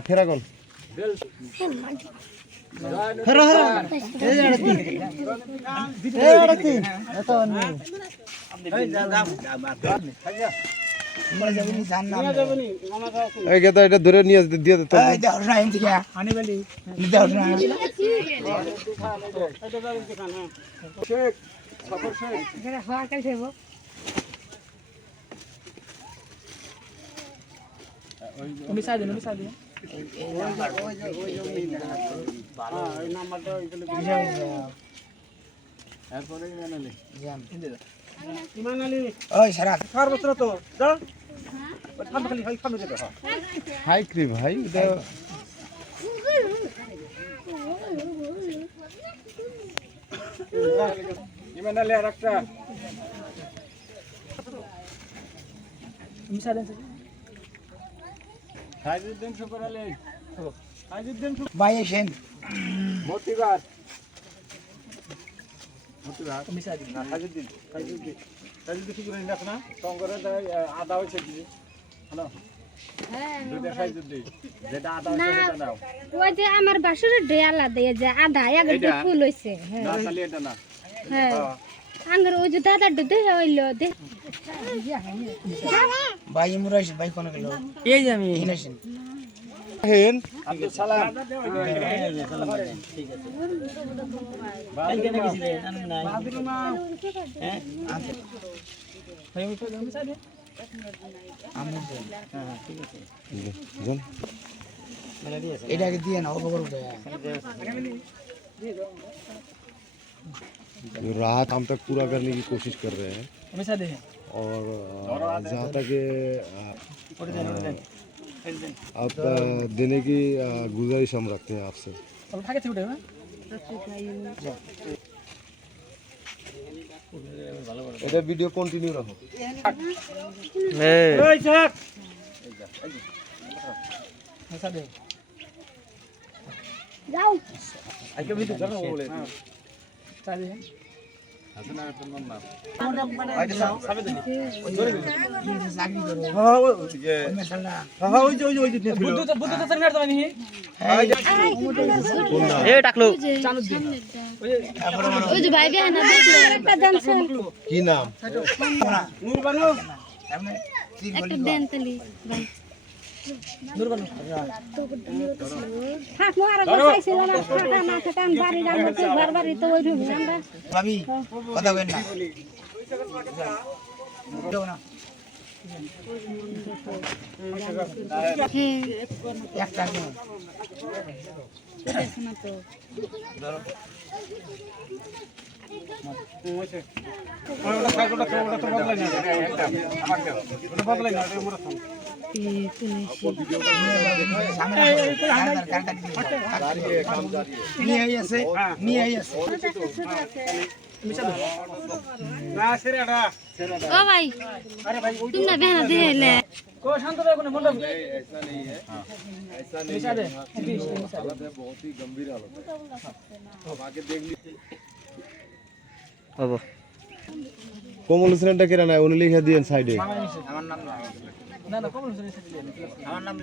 ফেরা কোন হেরো হেরো এই আড়তি এই আড়তি এত এই গেদা এটা ধরে নিয়ে দিয়ে দে তো এই দাও না এন্ড কি আনি বলি দাও না শেখ সফর শেখ এখানে হওয়া কাল দেব তুমি সাইড এই নাম্বারটা ওইগুলো এরপরে ইমানালি ইমানালি ওই সারা কার বছর তো দাও ঠান্ডা খালি খাই খানো যেতে হাই ক্রিম ভাই এটা ইমানালি আরেকটা তুমি সাইড সাইজুদ্দিন শুকর আলী সাইজুদ্দিন বাইয়েছেন মোটিভার তুমি সাইড না সাইজুদ্দিন শুকর আলী না সঙ্গরে আদা হয়েছে কি হ্যালো দুইটা সাইজুদ্দিন যেটা আদা হয়েছে সেটা নাও ওই যে আমার বাসুরের ডে আলাদা এই যে আধা এক ফুল হইছে না খালি এটা না হ্যাঁ আঙ্গুর ওই যে দাদা ডে হইলো দে ভাই মুরাইশ ভাই কোন গেল এই যে আমি হিনেছেন হেন আব্দুল সালাম ঠিক আছে ভাই কেন গেছিলে জানেন না হ্যাঁ আনতে ভাই আমি তো আমি সাইড আমি হ্যাঁ ঠিক আছে জান এটা কি দিয়ে না ও বড় राहत हम तक पूरा करने की कोशिश कर रहे हैं हमेशा दे और जहाँ तक आप देने की गुजारिश हम रखते हैं आपसे अब भागे थे उठे ना এটা ভিডিও কন্টিনিউ রাখো এই যাক हमेशा दे যাও আজকে ভিডিও জানো বলে চাবি হাসান আর তোর নাম আইডি সাবে দেনি হ্যাঁ ওই যে বুদ্ধ স্যার মেরে দাও নি এ টাকলো ওই যে ভাই বিয়া না দেখলে একটা ডান্স কি নাম নূর বানু একটা ডান্স তলি ভাই নূর বানু থাক মোর আর বসাইছিল না থাকা না থাকা বাড়ি যাবো তো ঘর বাড়ি তো ওই রুম আমরা ভাবি কথা বলেন না দাও না একটা দিন এটা শোনা তো ओ भाई तुमने बहना दे ले को शांत रहो कोने मंडप ऐसा नहीं है ऐसा नहीं है हालत है बहुत ही गंभीर हालत है अब आके देख लीजिए বাবা কোমল সিলিন্ডার কেনা নাই উনি লিখে দিয়েন সাইডে আমার নাম না না কমল আমার নাম